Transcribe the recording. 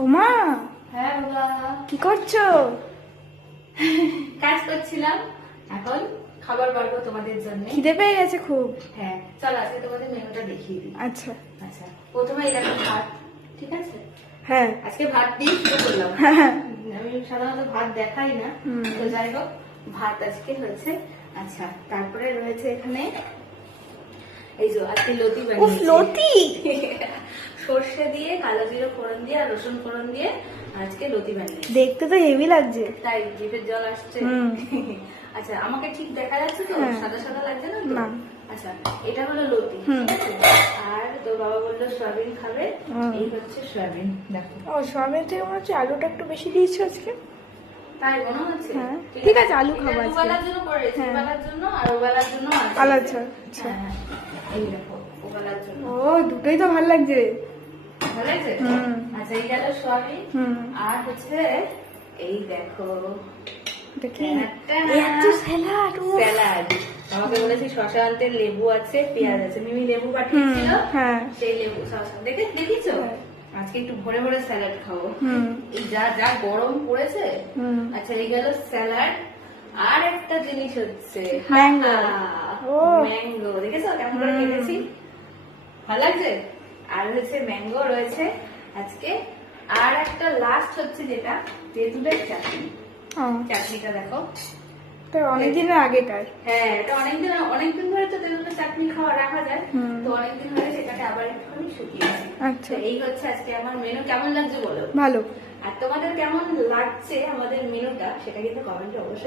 ওমা, হ্যাঁ বাবা, কি করছো? কাজ করছিলাম। এখন খাবার বাড়বো তোমাদের জন্য। খিদে পেয়ে গেছে খুব। হ্যাঁ, চল আজকে তোমাদের মেনুটা দেখিয়ে দিই। আচ্ছা। আচ্ছা, প্রথমে এরকম ভাত, ঠিক আছে? হ্যাঁ আজকে ভাত দিয়ে শুরু করলাম। হ্যাঁ। আমি সাধারণত ভাত দেখাই না, তো যাই হোক ভাত আজকে হয়েছে। আচ্ছা, তারপরে রয়েছে এখানে এই যে আজকে লতি উফ, বানিয়েছি। লতি! সর্ষে দিয়ে, কালো জিরে ফোড়ন দিয়ে আর রসুন ফোড়ন দিয়ে আজকে লতি বানিয়েছি। দেখতে তো হেভি লাগছে। তাই জিভের জল আসছে। আচ্ছা, আমাকে ঠিক দেখা যাচ্ছে তো? হ্যাঁ। সাদা সাদা লাগছে না তো? না। আচ্ছা, এটা হলো লতি, ঠিক আছে? আর তোর বাবা বললো সয়াবিন খাবে। এই হচ্ছে সয়াবিন, দেখো। ও, সয়াবিন থেকে মনে হচ্ছে আলুটা একটু বেশি দিয়েছো আজকে। তাই মনে হচ্ছে? হ্যাঁ, ঠিক আছে, আলু খাবো এটা আজকে। দুবেলার জন্য করে রেখেছি, হ্যাঁ। দুবেলার জন্য আর ওবেলার জন্য আছে। আলাদা, আচ্ছা। হ্যাঁ, এই দেখো ওবেলার জন্য। ও, দুটোই তো ভালো লাগছে। ভালো লাগছে? আচ্ছা, এই গেল সয়াবিন। আর হচ্ছে এই দেখো দেখি টানা। এত স্যালাড। স্যালাড। আমাকে বলেছি শশা আনতে, লেবু আছে, পেঁয়াজ আছে। মিমি লেবু পাঠিয়েছিল, হ্যাঁ। সেই লেবু শশা দেখিছো? হ্যাঁ। আজকে একটু ভরে ভরে স্যালাড খাবো। হুম। এই যা যা গরম পড়েছে। আচ্ছা, এই গেল স্যালাড। আর একটা জিনিস হচ্ছে ম্যাঙ্গো। ও। ম্যাঙ্গো, দেখেছো কেমন করে কেটেছি? ভালো লাগছে? আর হচ্ছে ম্যাঙ্গো রয়েছে আজকে। আর একটা লাস্ট হচ্ছে যেটা তেঁতুলের চাটনি। চাটনিটা দেখো, তো অনেকদিনের আগেকার। হ্যাঁ, এটা অনেকদিন ধরে তো তেঁতুলের চাটনি খাওয়া রাখা যায়, তো অনেকদিন ধরে সেটাকে আবার একটুখানি শুকিয়েছি। আচ্ছা। তো এই হচ্ছে আজকে আমার মেনু। কেমন লাগছে বলো? ভালো। আর তোমাদের কেমন লাগছে আমাদের মেনুটা সেটা কিন্তু কমেন্টে অবশ্যই